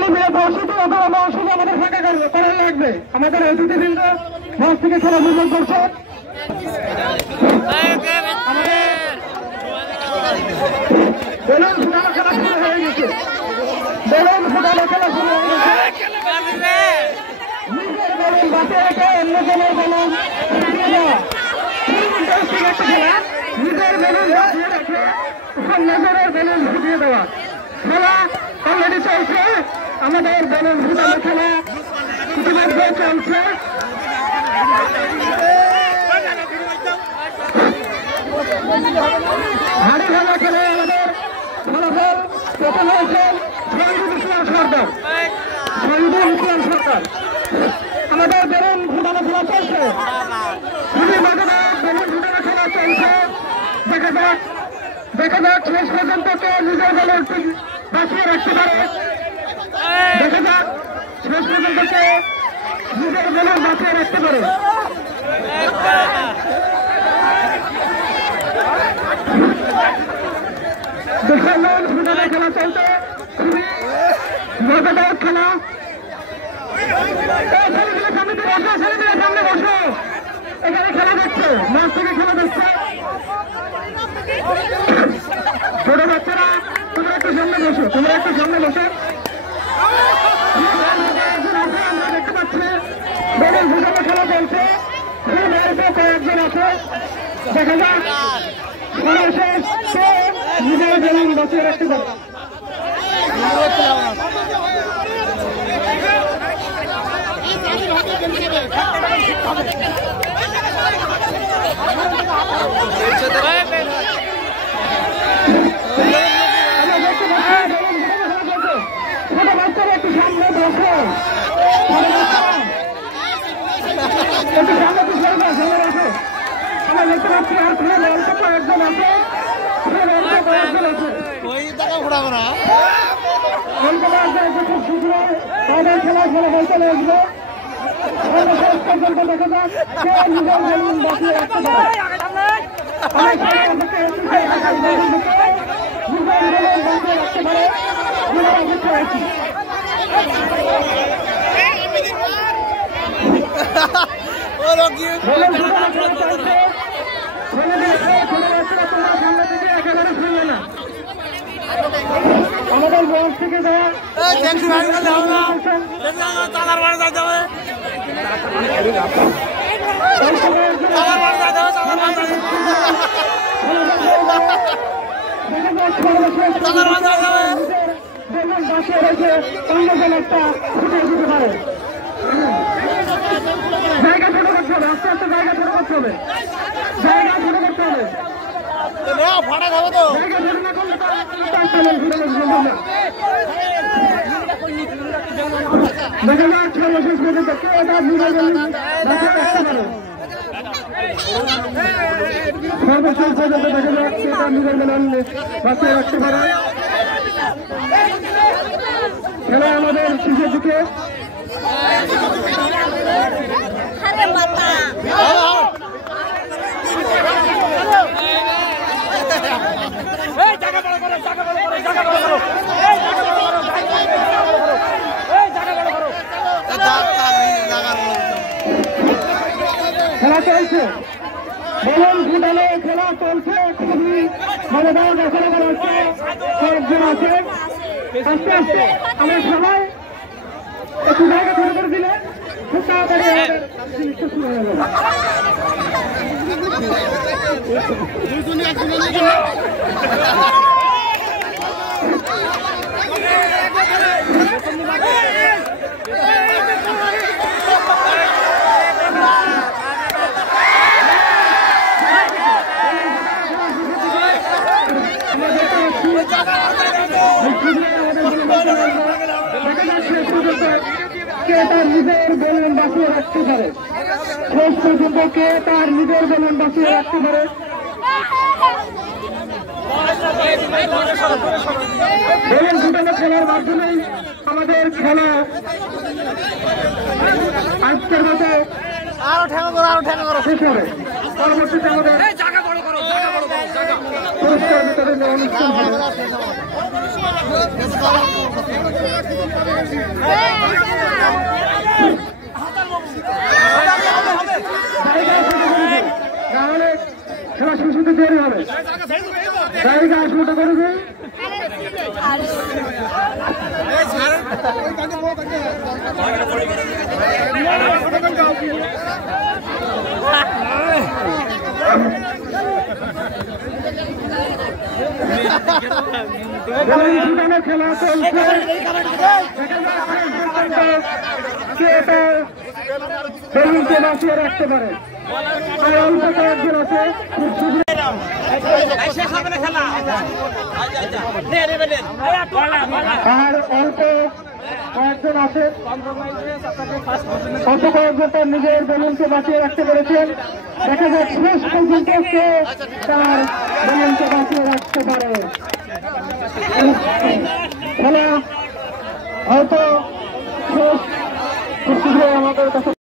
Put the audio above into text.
খালি মেয়ে বসিতে অথবা মৌসুমে আমাদের ফাঁকা করার লাগবে। আমাদের অতিথিবৃন্দ মঞ্চ থেকে খেলা উপভোগ করছে। বেলুন ফুটানো খেলা শুরু হয়ে গেছে। বেলুন ফুটানো খেলা শুরু হয়ে গেছে। নিজের বেলুন বাঁচিয়ে রেখে অন্য জনের বেলুন ফুটিয়ে দেওয়া ইন্টারেস্টিং একটা খেলা। নিজের বেলুন বাঁচিয়ে রেখে অন্য জনের বেলুন ফুটিয়ে দেওয়া খেলা অলরেডি চলছে। আমাদের বেলুন ফুটানো খেলা ইতিমধ্যে চলছে। হাড়ি খেলা খেলে আমাদের ফলাফল প্রথম হয়েছেন শহীদুল ইসলাম সরকার। আমাদের বেলুন ফুটানো খেলা চলছে। খুবই মজাদার বেলুন ফুটানো খেলা চলছে। দেখা যাক শেষ পর্যন্ত কে নিজের বেলুন বাঁচিয়ে রাখতে পারে। দেখা যাক শেষ পর্যন্ত কে নিজের বেলুন বাঁচিয়ে রাখতে পারে। বেলুন ফুটানো খেলা চলছে। খুবই মজাদার খেলা। সামনে বসো, এখানে খেলা দেখছো, মাঠ থেকে খেলা দেখছো। ছোট বাচ্চারা তোমরা একটু সামনে বসো, তোমরা একটু সামনে বসো। আমরা দেখতে পাচ্ছি বেলুন ফুটানো খেলা চলছে। কয়েকজন আছে, দেখা যাক সর্বশেষ কে নিজের বেলুন বাঁচিয়ে রাখতে পারে। একটু সামনে বসো, একটু সামনে বসো। আমরা দেখতে পাচ্ছি আর কোনো দলটা কয়েকজন আছে, খুব শীঘ্র তাদের খেলা বলতে লাগবে। শেষ পর্যন্ত দেখা যাক কে নিজের বেলুন বাঁচিয়ে রাখতে পারে। আমাদের বয়স থেকে যাওয়া বাঁচিয়ে রেখে অন্যজন একটা ফুটে দিতে পারে। জায়গা ছোট করতে হবে, আস্তে আস্তে জায়গা ছোট করতে হবে, জায়গা ছোট করতে হবে। জায়গা ছোট না করলে দেখা যাক সর্বশেষ পর্যন্ত কে তার নিজের বেলুন বাঁচিয়ে রাখতে পারে। সর্বশেষ পর্যন্ত দেখা যাক কে তার নিজের বেলুন বাঁচিয়ে রাখতে পারে। খেলা আমাদের শেষের দিকে। খেলা চলছে, বেলুন ফুটানো খেলা চলছে। খুবই মজাদার খেলা হচ্ছে। কয়েকজন আছে, আস্তে আস্তে আমরা সবাই একটু জায়গা ছোট করে দিলে খুব তাড়াতাড়ি জিনিসটা শুরু হয়ে যাবে। কে তার নিজের বেলুন বাঁচিয়ে রাখতে পারে। শেষ পর্যন্ত কে তার নিজের বেলুন বাঁচিয়ে রাখতে পারে। বেলুন ফুটানো খেলার মাধ্যমেই আমাদের খেলা আজকের মতো শেষ হবে। পরবর্তীতে আমাদের পুরস্কার বিতরণের অনুষ্ঠান হবে। তাহলে খেলা শেষ হতে দেরি হবে। জায়গা আসলে করে দিই। খেলা চলছে বেলুনকে বাঁচিয়ে রাখতে পারে। আর অল্প কয়েকজন আছে আর অল্প কয়েকজন আছে অল্প কয়েকজন নিজের বেলুনকে বাঁচিয়ে রাখতে পেরেছেন। দেখা যাক শেষ পর্যন্ত কে তার বেলুনকে বাঁচিয়ে রাখতে পারে। খেলা হয়তো শেষ আমাদের কাছে